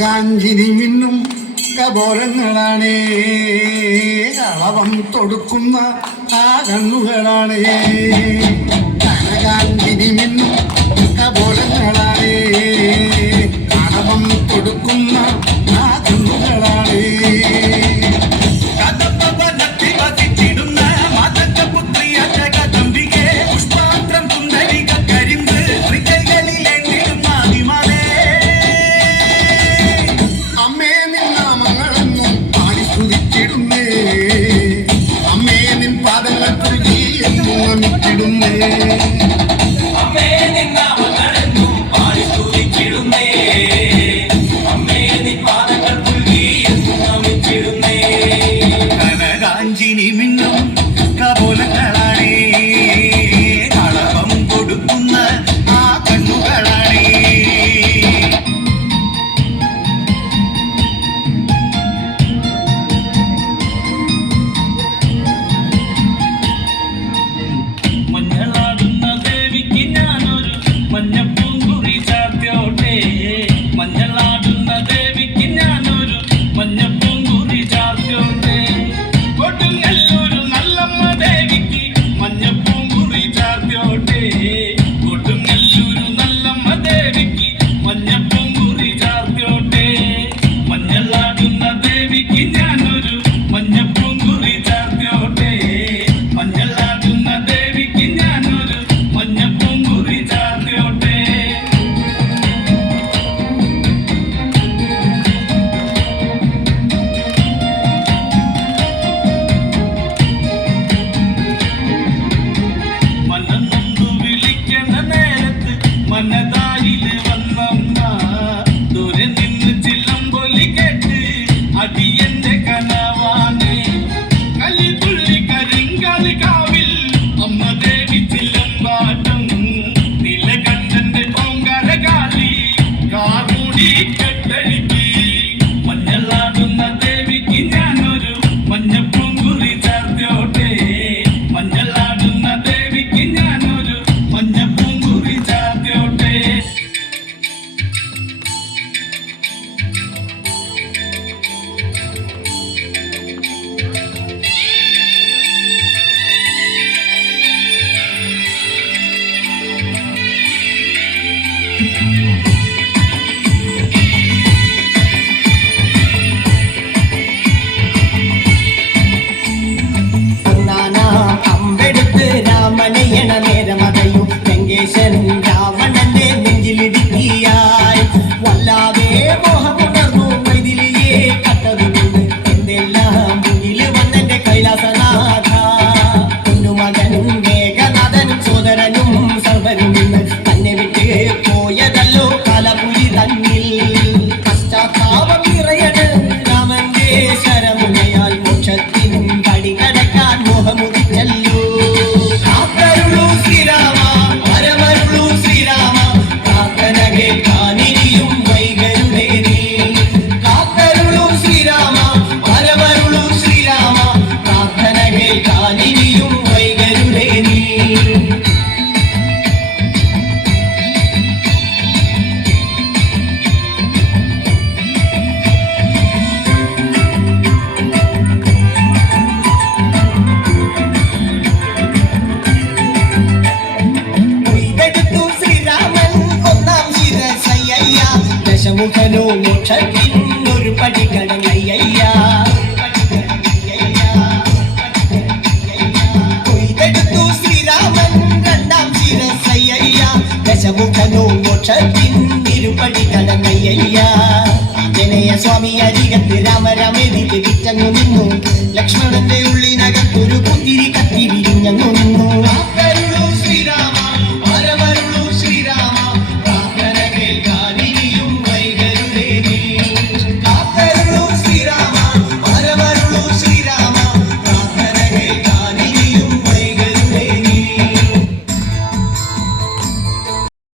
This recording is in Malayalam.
കനകാഞ്ചിനി മിന്നും കപോലങ്ങളാണേ, കളവം തൊടുക്കുന്ന ആ കണ്ണുകളാണേ. കനകാഞ്ചിനി മിന്നും കപോലങ്ങളാണേ, കളവം തൊടുക്കുന്ന ആ കണ്ണുകളാണേ. കനകാഞ്ചിനി മിന്നും കപോലങ്ങളാണേ, കളവം കൊടുക്കുന്ന ആ കണ്ണുകളാണേ. മഞ്ഞളാടുന്ന ദേവിക്ക് ഞാനൊരു മഞ്ഞപ്പൂങ്കുറി ചാർത്തിയോട്ടെ, മഞ്ഞളാടുന്ന ദേവിക്ക് ഞാനൊരു മഞ്ഞപ്പൂങ്കുറി ചാർത്തിയോട്ടെ. കൊടുങ്ങല്ലൂരു നല്ലമ്മ ദേവിക്ക് മഞ്ഞപ്പൂങ്കുറി ചാർത്തിയോട്ടെ, കൊടുങ്ങല്ലൂരു നല്ലമ്മ ദേവിക്ക് മഞ്ഞപ്പൂങ്കുറി ചാർത്തിയോട്ടെ. മഞ്ഞളാടുന്ന ദേവിക്ക് ഞാനൊരു മഞ്ഞപ്പൂങ്കുറി ചാർത്തിയോട്ടെ, മഞ്ഞളാടുന്ന ദേവിക്ക് ഞാനൊരു മഞ്ഞപ്പൂങ്കുറി ചാർത്തിയോട്ടെ. മനന്നൊന്നു വിളിക്കണ നേരത്ത് മനതായില് വന്നമ്മ, ദൂരെ നിന്ന് ചില്ലമ്പൊലി കേട്ട് അടിയന്റെ കനവാണ്. കലിതുള്ളി കരിങ്കാലി കാവിൽ അമ്മ ദേവി ചില്ലമ്പാട്ടം, നീലകണ്ഠന്റെ ഓങ്കാരകാലി കാർമൂടി കെട്ടഴിക്ക്. മഞ്ഞളാടുന്ന ദേവിക്ക് ഞാനൊരു മഞ്ഞപ്പൂങ്കുറി ചാർത്തിയോട്ടെ, മഞ്ഞളാടുന്ന ദേവിക്ക് ഞാനൊരു മഞ്ഞപ്പൂങ്കുറി ചാർത്തിയോട്ടെ. അമ്പെടുത്ത് രാമനയണ നേരമതയും ലങ്കേശൻ രാവണന്റെ നെഞ്ചിലിടുക്കിയായി വല്ലാതെ മോഹമുണർന്നു മൈഥിലിയെ കട്ടതുകൊണ്ട് എന്തെല്ലാം മുന്നിൽ വന്നെന്റെ കൈലാസനാഥ. കുഞ്ഞുമകനും മേഘനാഥനും സോദരനും സർവരും ഇന്ന് തന്നെ വിട്ട് പോയതല്ലോ കാലപുരി തന്നിൽ. പശ്ചാത്താപം നിറയണ് രാമന്റെ ശരമുനയാൽ മോക്ഷത്തിൻ പടി കടക്കാൻ മോഹമുദിച്ചല്ലോ. കാത്തരുളൂ ശ്രീരാമ, വരമരുളൂ ശ്രീരാമ, പ്രാർത്ഥന കേൾക്കാനിനിയും വൈകരുതേ നീ. കാത്തരുളൂ ശ്രീരാമ, വരമരുളൂ ശ്രീരാമ, പ്രാർത്ഥന കേൾക്കാനിനിയും വൈകരുതേ നീ. കൊയ്തെടുത്തു ശ്രീരാമൻ ഒന്നാം ശിരസയ്യ, ദശമുഖനോ മോക്ഷത്തിൻ ഒരു പടി കടങ്ങയ്യ. കൊയ്തെടുത്തു ശ്രീരാമൻ രണ്ടാം ശിരസയ്യ, ദശമുഖനോ മോക്ഷത്തിൻ ഇരുപടി കടങ്ങയ്യ. ആഞ്ജനേയ സ്വാമി അരികത്ത് രാമരാമേതിട്ട് വിറ്റങ്ങു നിന്നു, ലക്ഷ്മണന്റെ ഉള്ളിനകത്തൊരു പുത്തിരി കത്തി വിരിഞ്ഞങ്ങു നിന്നു.